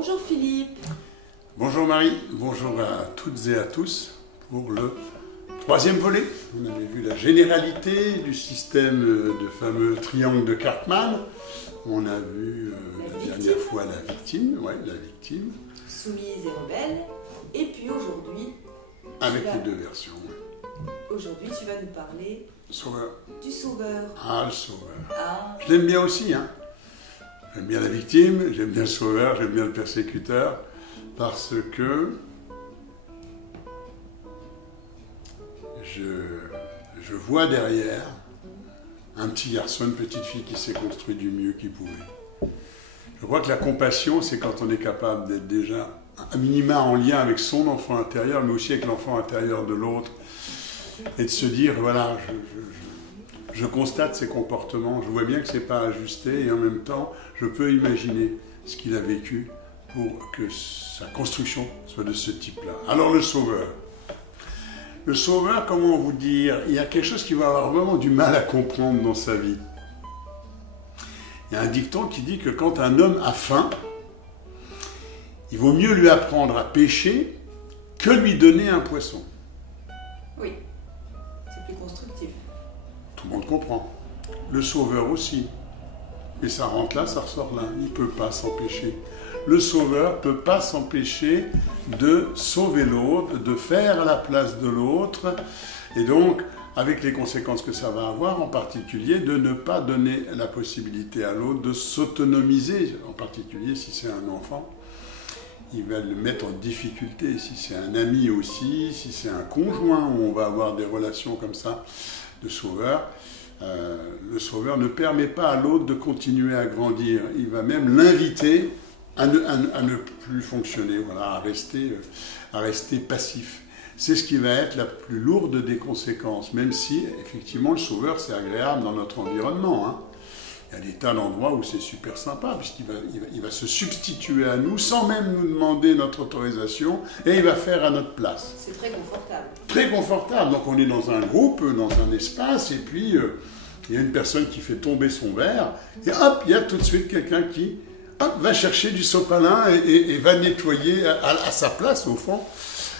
Bonjour Philippe. Bonjour Marie, bonjour à toutes et à tous pour le troisième volet. On avait vu la généralité du système de fameux triangle de Karpman. On a vu la dernière fois la victime, Soumise et rebelle. Et puis aujourd'hui... Avec les deux versions. Aujourd'hui, tu vas nous parler Sauveur. Du sauveur. Ah, le sauveur. Ah. Je l'aime bien aussi, hein. J'aime bien la victime, j'aime bien le sauveur, j'aime bien le persécuteur, parce que je vois derrière un petit garçon, une petite fille qui s'est construit du mieux qu'il pouvait. Je crois que la compassion, c'est quand on est capable d'être déjà à minima en lien avec son enfant intérieur, mais aussi avec l'enfant intérieur de l'autre, et de se dire, voilà, je constate ses comportements, je vois bien que ce n'est pas ajusté, et en même temps, je peux imaginer ce qu'il a vécu pour que sa construction soit de ce type-là. Alors le sauveur. Le sauveur, comment vous dire, il y a quelque chose qu'il va avoir vraiment du mal à comprendre dans sa vie. Il y a un dicton qui dit que quand un homme a faim, il vaut mieux lui apprendre à pêcher que lui donner un poisson. Oui, c'est plus constructif. Tout le monde comprend. Le sauveur aussi. Et ça rentre là, ça ressort là. Il ne peut pas s'empêcher. Le sauveur ne peut pas s'empêcher de sauver l'autre, de faire à la place de l'autre. Et donc, avec les conséquences que ça va avoir, en particulier, de ne pas donner la possibilité à l'autre de s'autonomiser, en particulier si c'est un enfant. Il va le mettre en difficulté, si c'est un ami aussi, si c'est un conjoint, où on va avoir des relations comme ça de sauveur. Le sauveur ne permet pas à l'autre de continuer à grandir. Il va même l'inviter à ne plus fonctionner, voilà, à rester passif. C'est ce qui va être la plus lourde des conséquences, même si, effectivement, le sauveur, c'est agréable dans notre environnement, hein. Il y a des tas d'endroits où c'est super sympa, puisqu'il va se substituer à nous sans même nous demander notre autorisation, et il va faire à notre place. C'est très confortable. Très confortable. Donc on est dans un groupe, dans un espace, et puis il y a une personne qui fait tomber son verre, et hop, il y a tout de suite quelqu'un qui va chercher du sopalin et va nettoyer à sa place, au fond,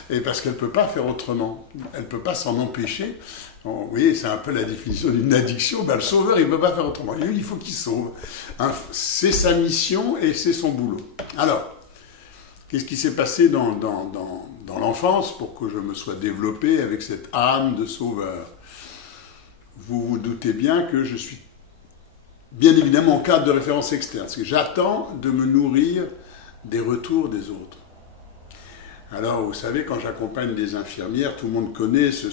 et parce qu'elle ne peut pas faire autrement. Elle ne peut pas s'en empêcher. Vous voyez, c'est un peu la définition d'une addiction. Ben, le sauveur, il ne peut pas faire autrement. Il faut qu'il sauve. Hein, c'est sa mission et c'est son boulot. Alors, qu'est-ce qui s'est passé dans l'enfance pour que je me sois développé avec cette âme de sauveur? Vous vous doutez bien que je suis bien évidemment en cadre de référence externe. Parce que j'attends de me nourrir des retours des autres. Alors, vous savez, quand j'accompagne des infirmières, tout le monde connaît ce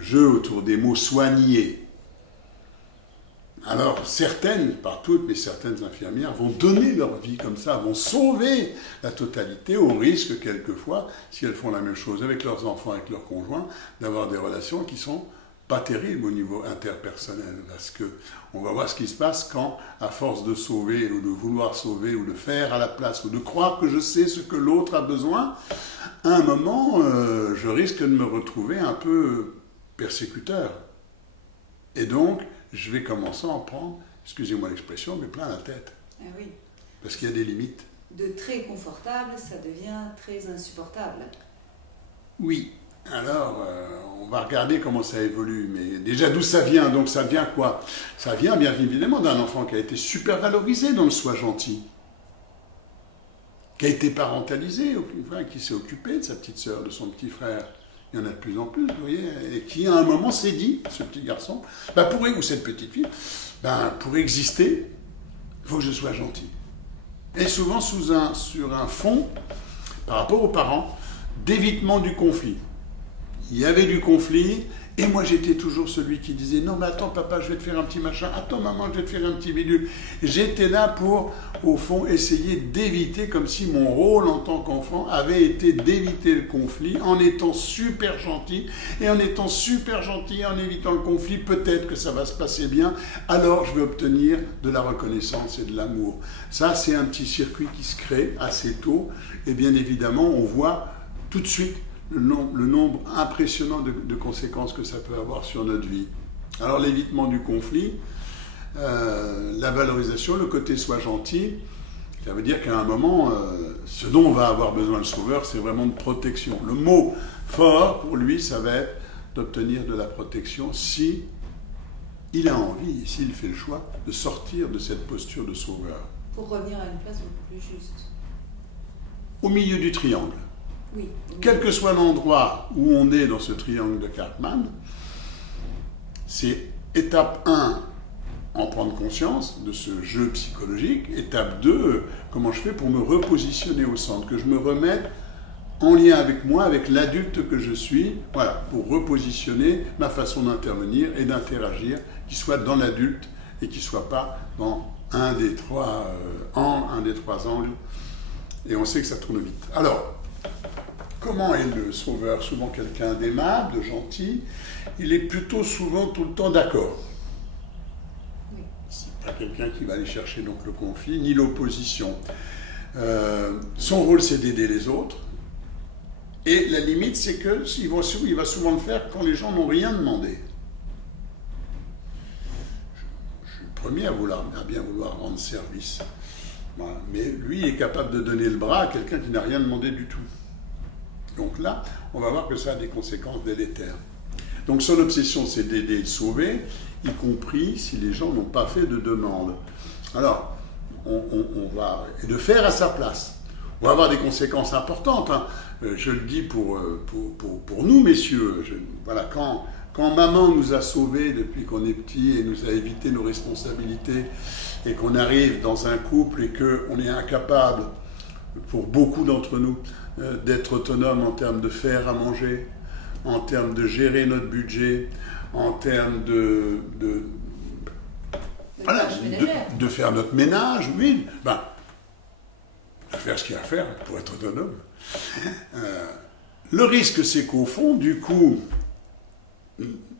jeu autour des mots soigner. Alors, certaines, pas toutes, mais certaines infirmières vont donner leur vie comme ça, vont sauver la totalité, au risque, quelquefois, si elles font la même chose avec leurs enfants, avec leurs conjoints, d'avoir des relations qui sont pas terribles au niveau interpersonnel, parce que on va voir ce qui se passe quand, à force de sauver, ou de vouloir sauver, ou de faire à la place, ou de croire que je sais ce que l'autre a besoin, à un moment, je risque de me retrouver un peu persécuteur. Et donc, je vais commencer à en prendre, excusez-moi l'expression, mais plein la tête. Ah oui. Parce qu'il y a des limites. De très confortable, ça devient très insupportable. Oui. Alors, on va regarder comment ça évolue. Mais déjà, d'où ça vient? Donc, ça vient quoi? Ça vient bien évidemment d'un enfant qui a été super valorisé dans le soi gentil, qui a été parentalisé, qui s'est occupé de sa petite sœur, de son petit frère. Il y en a de plus en plus, vous voyez, et qui à un moment s'est dit, ce petit garçon, ou cette petite fille, pour exister, il faut que je sois gentil. Et souvent sur un fond, par rapport aux parents, d'évitement du conflit. Il y avait du conflit, et moi j'étais toujours celui qui disait « Non mais attends papa, je vais te faire un petit machin, attends maman, je vais te faire un petit bidule ». J'étais là pour, au fond, essayer d'éviter, comme si mon rôle en tant qu'enfant avait été d'éviter le conflit, en étant super gentil, et en étant super gentil, en évitant le conflit, peut-être que ça va se passer bien, alors je vais obtenir de la reconnaissance et de l'amour. Ça, c'est un petit circuit qui se crée assez tôt, et bien évidemment, on voit tout de suite le nombre impressionnant de conséquences que ça peut avoir sur notre vie. Alors l'évitement du conflit, la valorisation, le côté soit gentil, Ça veut dire qu'à un moment, ce dont va avoir besoin le sauveur, c'est vraiment de protection. Le mot fort, pour lui, ça va être d'obtenir de la protection si il a envie, s'il fait le choix de sortir de cette posture de sauveur. Pour revenir à une place beaucoup plus juste. Au milieu du triangle. Oui. Quel que soit l'endroit où on est dans ce triangle de Karpman, c'est étape 1, en prendre conscience de ce jeu psychologique. Étape 2, comment je fais pour me repositionner au centre, que je me remette en lien avec moi, avec l'adulte que je suis, voilà, pour repositionner ma façon d'intervenir et d'interagir, qui soit dans l'adulte et qui ne soit pas dans un des trois angles. Et on sait que ça tourne vite. Alors, comment est le sauveur? Souvent quelqu'un d'aimable, de gentil. Il est plutôt souvent tout le temps d'accord. Oui. C'est pas quelqu'un qui va aller chercher donc le conflit, ni l'opposition. Son rôle, c'est d'aider les autres. Et la limite, c'est qu'il va souvent le faire quand les gens n'ont rien demandé. Je suis le premier à bien vouloir rendre service. Voilà. Mais lui, il est capable de donner le bras à quelqu'un qui n'a rien demandé du tout. Donc là, on va voir que ça a des conséquences délétères. Donc son obsession, c'est d'aider et de sauver, y compris si les gens n'ont pas fait de demande. Alors, et de faire à sa place. On va avoir des conséquences importantes. Hein. Je le dis pour nous, messieurs. Voilà, quand maman nous a sauvés depuis qu'on est petit et nous a évité nos responsabilités, et qu'on arrive dans un couple et qu'on est incapable, pour beaucoup d'entre nous, d'être autonome en termes de faire à manger, en termes de gérer notre budget, en termes de faire notre ménage, oui, de faire ce qu'il y a à faire pour être autonome. Le risque, c'est qu'au fond, du coup,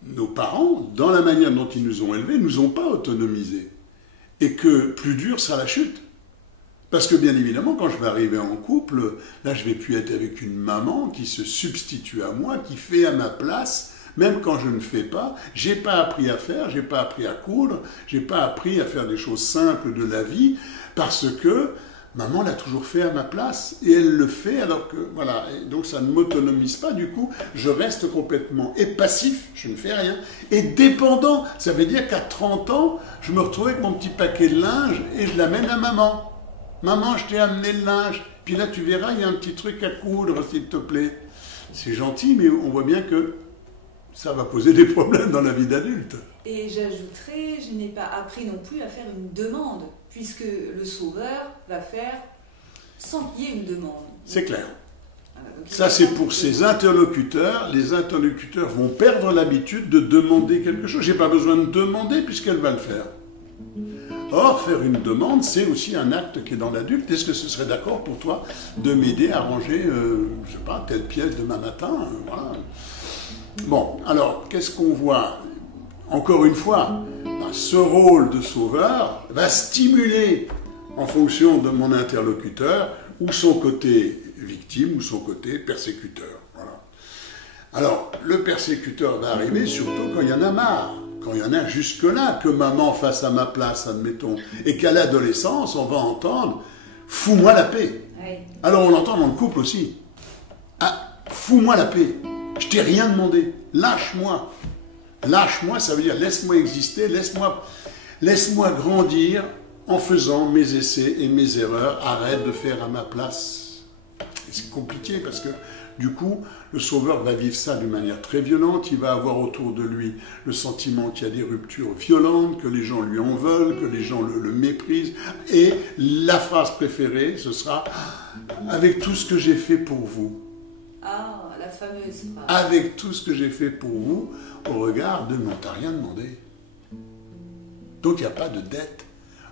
nos parents, dans la manière dont ils nous ont élevés, ne nous ont pas autonomisés. Et que plus dur sera la chute. Parce que bien évidemment, quand je vais arriver en couple, là je ne vais plus être avec une maman qui se substitue à moi, qui fait à ma place, même quand je ne fais pas. Je n'ai pas appris à faire, je n'ai pas appris à coudre, je n'ai pas appris à faire des choses simples de la vie, parce que maman l'a toujours fait à ma place, et elle le fait alors que, voilà, et donc ça ne m'autonomise pas, du coup, je reste complètement passif, je ne fais rien, et dépendant. Ça veut dire qu'à 30 ans, je me retrouve avec mon petit paquet de linge, et je l'amène à maman. Maman, je t'ai amené le linge, puis là, tu verras, il y a un petit truc à coudre, s'il te plaît. C'est gentil, mais on voit bien que ça va poser des problèmes dans la vie d'adulte. Et j'ajouterais, je n'ai pas appris non plus à faire une demande, puisque le sauveur va faire sans qu'il y ait une demande. C'est clair. Ça, c'est pour ses interlocuteurs. Les interlocuteurs vont perdre l'habitude de demander quelque chose. Je n'ai pas besoin de demander puisqu'elle va le faire. Or, faire une demande, c'est aussi un acte qui est dans l'adulte. Est-ce que ce serait d'accord pour toi de m'aider à ranger, je ne sais pas, telle pièce demain matin, voilà. Bon, alors, qu'est-ce qu'on voit? Encore une fois, ce rôle de sauveur va stimuler, en fonction de mon interlocuteur, ou son côté victime, ou son côté persécuteur. Voilà. Alors, le persécuteur va arriver surtout quand il y en a marre. Quand il y en a jusque-là, que maman fasse à ma place, admettons, et qu'à l'adolescence, on va entendre « fous-moi la paix oui. ». Alors on l'entend dans le couple aussi. « Ah, fous-moi la paix, je t'ai rien demandé, lâche-moi ». Lâche-moi, ça veut dire laisse-moi exister, laisse-moi grandir en faisant mes essais et mes erreurs, arrête de faire à ma place. Et c'est compliqué parce que du coup, le sauveur va vivre ça d'une manière très violente, il va avoir autour de lui le sentiment qu'il y a des ruptures violentes, que les gens lui en veulent, que les gens le méprisent. Et la phrase préférée, ce sera « avec tout ce que j'ai fait pour vous ». Ah, la fameuse phrase. Avec tout ce que j'ai fait pour vous, au regard de « non, t'as rien demandé ». Donc il n'y a pas de dette.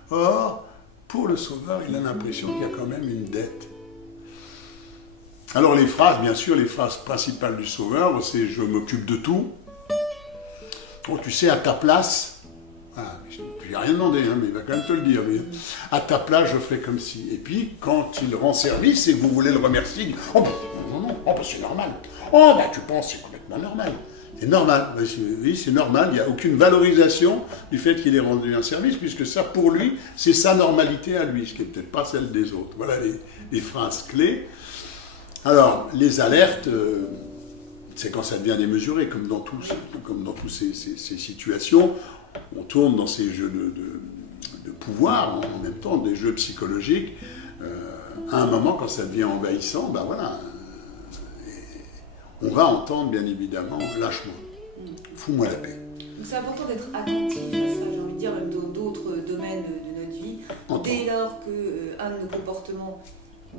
Or, pour le sauveur, il a l'impression qu'il y a quand même une dette. Alors les phrases, bien sûr, les phrases principales du sauveur, c'est « je m'occupe de tout ». Oh, tu sais, à ta place, ah, je n'ai rien demandé, hein, mais il va quand même te le dire. Mais, à ta place, je ferai comme si. Et puis, quand il rend service et que vous voulez le remercier, oh, non, oh, bah, c'est normal. Oh, bah, tu penses, c'est complètement normal. C'est normal, oui, c'est normal, il n'y a aucune valorisation du fait qu'il ait rendu un service, puisque ça, pour lui, c'est sa normalité à lui, ce qui n'est peut-être pas celle des autres. Voilà les phrases clés. Alors, les alertes, c'est quand ça devient démesuré, comme dans toutes ces situations, on tourne dans ces jeux de pouvoir, en même temps, des jeux psychologiques. À un moment, quand ça devient envahissant, ben voilà, on va entendre, bien évidemment, lâche-moi, fous-moi la paix. Donc c'est important d'être attentif à ça, j'ai envie de dire, même dans d'autres domaines de notre vie. Dès lors qu'un de nos comportements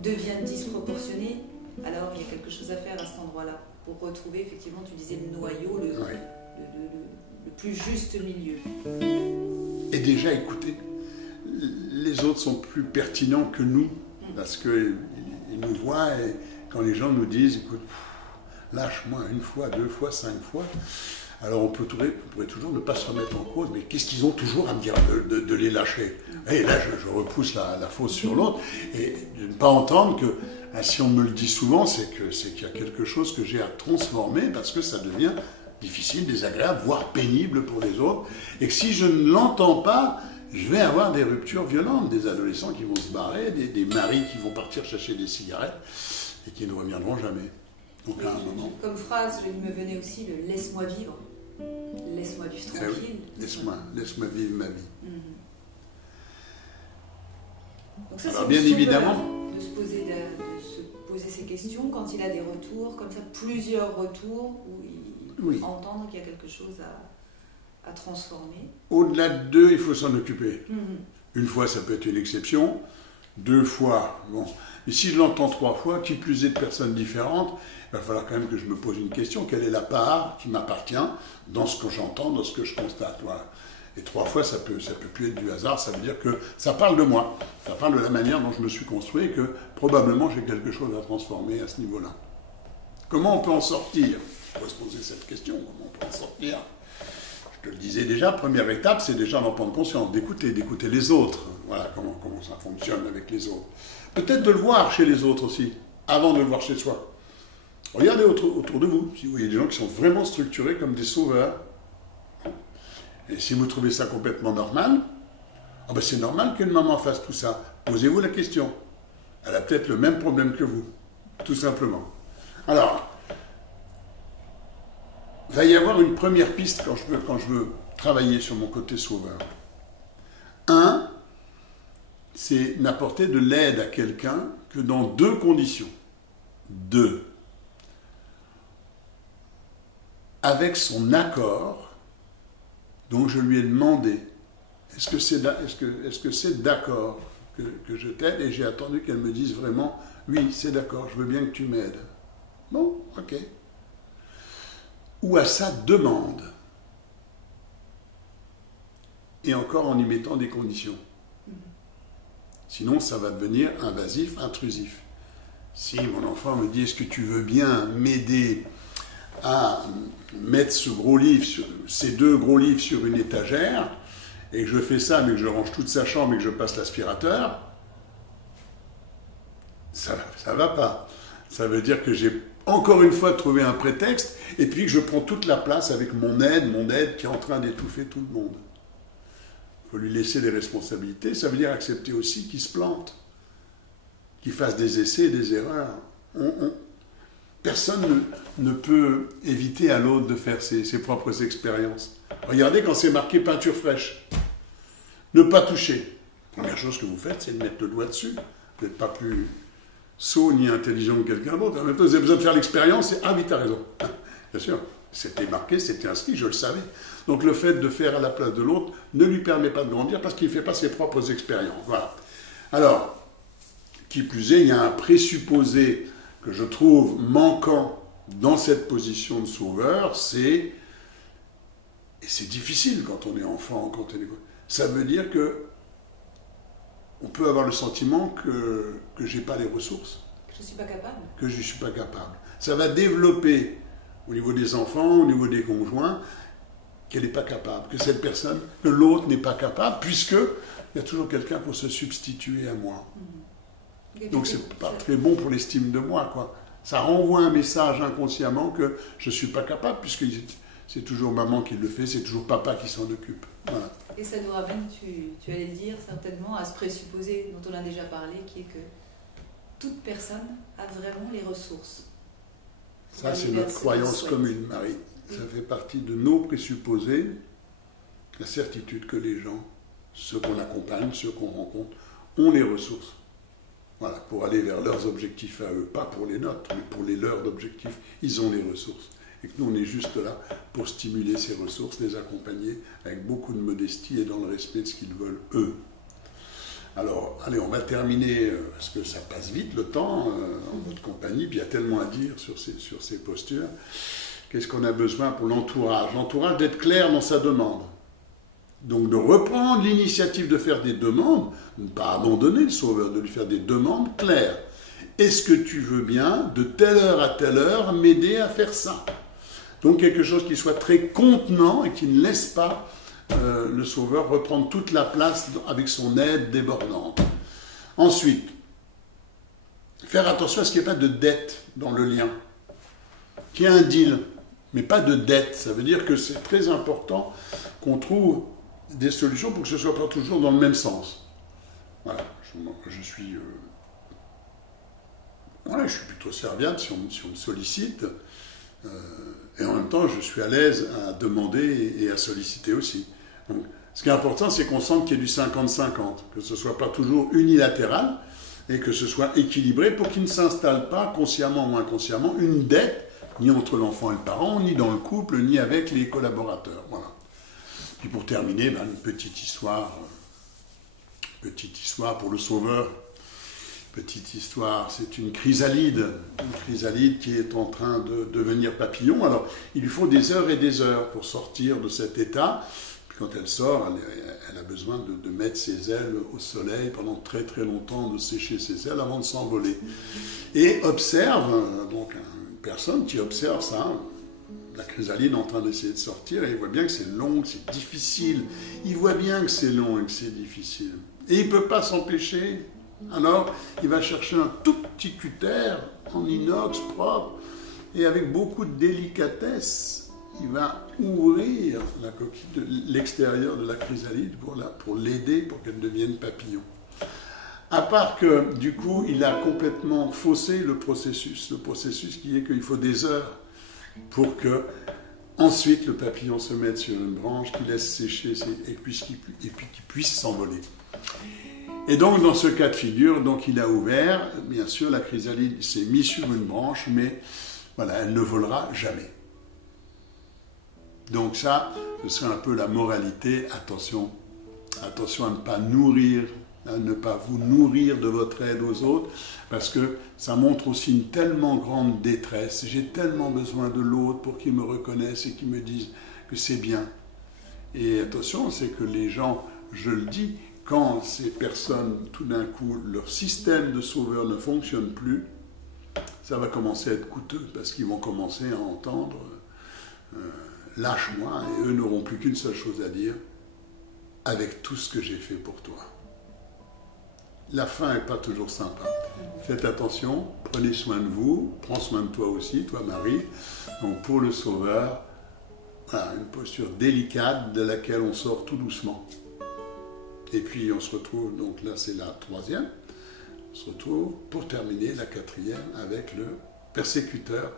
devient disproportionné, alors il y a quelque chose à faire à cet endroit-là, pour retrouver, effectivement, tu disais, le noyau, le plus juste milieu. Et déjà, écoutez, les autres sont plus pertinents que nous, parce qu'ils nous voient, et quand les gens nous disent, écoute, lâche-moi une fois, 2 fois, 5 fois. Alors on pourrait toujours ne pas se remettre en cause, mais qu'est-ce qu'ils ont toujours à me dire de les lâcher? Et là, je repousse la faute sur l'autre, et de ne pas entendre que, si on me le dit souvent, c'est qu'il y a quelque chose que j'ai à transformer, parce que ça devient difficile, désagréable, voire pénible pour les autres, et que si je ne l'entends pas, je vais avoir des ruptures violentes, des adolescents qui vont se barrer, des maris qui vont partir chercher des cigarettes, et qui ne reviendront jamais. Donc, à un moment. Comme phrase, il me venait aussi le « laisse-moi vivre ». Laisse-moi vivre tranquille. Oui. Laisse-moi vivre ma vie. Donc ça, alors, c'est bien évidemment, de se poser ces questions quand il a des retours, comme ça, plusieurs retours, où il peut entendre qu'il y a quelque chose à transformer. Au-delà de 2, il faut s'en occuper. Une fois, ça peut être une exception. 2 fois, bon. Mais si je l'entends 3 fois, qui plus est de personnes différentes, il va falloir quand même que je me pose une question. Quelle est la part qui m'appartient dans ce que j'entends, dans ce que je constate? Voilà. Et 3 fois, ça peut plus être du hasard. Ça veut dire que ça parle de moi. Ça parle de la manière dont je me suis construit et que probablement j'ai quelque chose à transformer à ce niveau-là. Comment on peut en sortir? Il faut se poser cette question. Comment on peut en sortir? Je te le disais déjà, première étape, c'est déjà d'en prendre conscience, d'écouter les autres. Voilà comment ça fonctionne avec les autres. Peut-être de le voir chez les autres aussi, avant de le voir chez soi. Regardez autour de vous, si vous voyez des gens qui sont vraiment structurés comme des sauveurs. Et si vous trouvez ça complètement normal, c'est normal qu'une maman fasse tout ça. Posez-vous la question. Elle a peut-être le même problème que vous, tout simplement. Alors, il va y avoir une première piste quand je veux travailler sur mon côté sauveur. 1, c'est n'apporter de l'aide à quelqu'un que dans 2 conditions. 2. Avec son accord, donc je lui ai demandé, est-ce que c'est d'accord que je t'aide? Et j'ai attendu qu'elle me dise vraiment, oui, c'est d'accord, je veux bien que tu m'aides. Bon, ok. Ou à sa demande. Et encore en y mettant des conditions. Sinon, ça va devenir invasif, intrusif. Si mon enfant me dit, est-ce que tu veux bien m'aider à mettre ces 2 gros livres sur une étagère, et que je fais ça, mais que je range toute sa chambre et que je passe l'aspirateur, ça va pas. Ça veut dire que j'ai encore une fois trouvé un prétexte, et puis que je prends toute la place avec mon aide qui est en train d'étouffer tout le monde. Il faut lui laisser des responsabilités, ça veut dire accepter aussi qu'il se plante, qu'il fasse des essais et des erreurs. Personne ne peut éviter à l'autre de faire ses propres expériences. Regardez quand c'est marqué peinture fraîche. Ne pas toucher. La première chose que vous faites, c'est de mettre le doigt dessus. Vous n'êtes pas plus sot ni intelligent que quelqu'un d'autre. En même temps, vous avez besoin de faire l'expérience et ah oui, t'as raison. Bien sûr, c'était marqué, c'était inscrit, je le savais. Donc le fait de faire à la place de l'autre ne lui permet pas de grandir parce qu'il ne fait pas ses propres expériences. Voilà. Alors, qui plus est, il y a un présupposé que je trouve manquant dans cette position de sauveur, et c'est difficile quand on est enfant, ça veut dire que on peut avoir le sentiment que je n'ai pas les ressources. Que je ne suis pas capable. Que je ne suis pas capable. Ça va développer au niveau des enfants, au niveau des conjoints, qu'elle n'est pas capable, que l'autre n'est pas capable, puisqu'il y a toujours quelqu'un pour se substituer à moi. Donc c'est pas très bon pour l'estime de moi, quoi. Ça renvoie un message inconsciemment que je ne suis pas capable, puisque c'est toujours maman qui le fait, c'est toujours papa qui s'en occupe. Voilà. Et ça nous ramène, tu allais le dire certainement, à ce présupposé dont on a déjà parlé, qui est que toute personne a vraiment les ressources. Ça, c'est notre croyance commune, Marie. Oui. Ça fait partie de nos présupposés, la certitude que les gens, ceux qu'on accompagne, ceux qu'on rencontre, ont les ressources. Voilà, pour aller vers leurs objectifs à eux, pas pour les nôtres, mais pour les leurs d'objectifs, ils ont les ressources. Et que nous, on est juste là pour stimuler ces ressources, les accompagner avec beaucoup de modestie et dans le respect de ce qu'ils veulent eux. Alors, allez, on va terminer, parce que ça passe vite le temps en votre compagnie, puis il y a tellement à dire sur ces postures. Qu'est-ce qu'on a besoin pour l'entourage? L'entourage d'être clair dans sa demande. Donc de reprendre l'initiative de faire des demandes, ne pas abandonner le sauveur, de lui faire des demandes claires. Est-ce que tu veux bien, de telle heure à telle heure, m'aider à faire ça? Donc quelque chose qui soit très contenant et qui ne laisse pas le sauveur reprendre toute la place avec son aide débordante. Ensuite, faire attention à ce qu'il n'y ait pas de dette dans le lien. Qu'il y ait un deal, mais pas de dette. Ça veut dire que c'est très important qu'on trouve des solutions pour que ce ne soit pas toujours dans le même sens. Voilà, je suis plutôt serviable si on me sollicite. Et en même temps, je suis à l'aise à demander et à solliciter aussi. Donc, ce qui est important, c'est qu'on sente qu'il y ait du 50-50, que ce ne soit pas toujours unilatéral et que ce soit équilibré pour qu'il ne s'installe pas, consciemment ou inconsciemment, une dette, ni entre l'enfant et le parent, ni dans le couple, ni avec les collaborateurs. Voilà. Puis pour terminer, une petite histoire pour le sauveur. Petite histoire, c'est une chrysalide qui est en train de devenir papillon. Alors, il lui faut des heures et des heures pour sortir de cet état. Puis quand elle sort, elle a besoin de mettre ses ailes au soleil pendant très très longtemps, de sécher ses ailes avant de s'envoler. Et observe, donc une personne qui observe ça, la chrysalide en train d'essayer de sortir, et il voit bien que c'est long, que c'est difficile. Il voit bien que c'est long et que c'est difficile. Et il ne peut pas s'empêcher. Alors, il va chercher un tout petit cutter en inox propre et avec beaucoup de délicatesse, il va ouvrir la coquille de l'extérieur de la chrysalide pour l'aider pour qu'elle devienne papillon. À part que, du coup, il a complètement faussé le processus qui est qu'il faut des heures pour que ensuite le papillon se mette sur une branche, qu'il laisse sécher et puis qu'il puisse s'envoler. Et donc, dans ce cas de figure, donc, il a ouvert, bien sûr, la chrysalide s'est mise sur une branche, mais voilà, elle ne volera jamais. Donc ça, ce serait un peu la moralité. Attention à ne pas ne pas vous nourrir de votre aide aux autres, parce que ça montre aussi une tellement grande détresse. J'ai tellement besoin de l'autre pour qu'il me reconnaisse et qu'il me dise que c'est bien. Et attention, c'est que les gens, je le dis, quand ces personnes, tout d'un coup, leur système de sauveur ne fonctionne plus, ça va commencer à être coûteux, parce qu'ils vont commencer à entendre « lâche-moi » et eux n'auront plus qu'une seule chose à dire « avec tout ce que j'ai fait pour toi ». La fin n'est pas toujours sympa. Faites attention, prenez soin de vous, prends soin de toi aussi, toi Marie. Donc pour le sauveur, voilà, une posture délicate de laquelle on sort tout doucement. Et puis on se retrouve, donc là c'est la troisième, on se retrouve pour terminer la quatrième avec le persécuteur.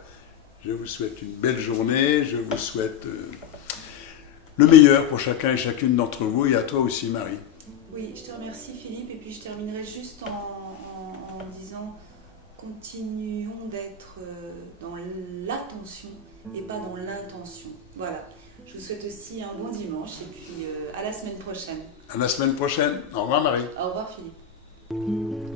Je vous souhaite une belle journée, je vous souhaite le meilleur pour chacun et chacune d'entre vous et à toi aussi Marie. Oui, je te remercie Philippe et puis je terminerai juste en disant continuons d'être dans l'attention et pas dans l'intention. Voilà. Je vous souhaite aussi un bon dimanche et puis à la semaine prochaine. À la semaine prochaine. Au revoir Marie. Au revoir Philippe.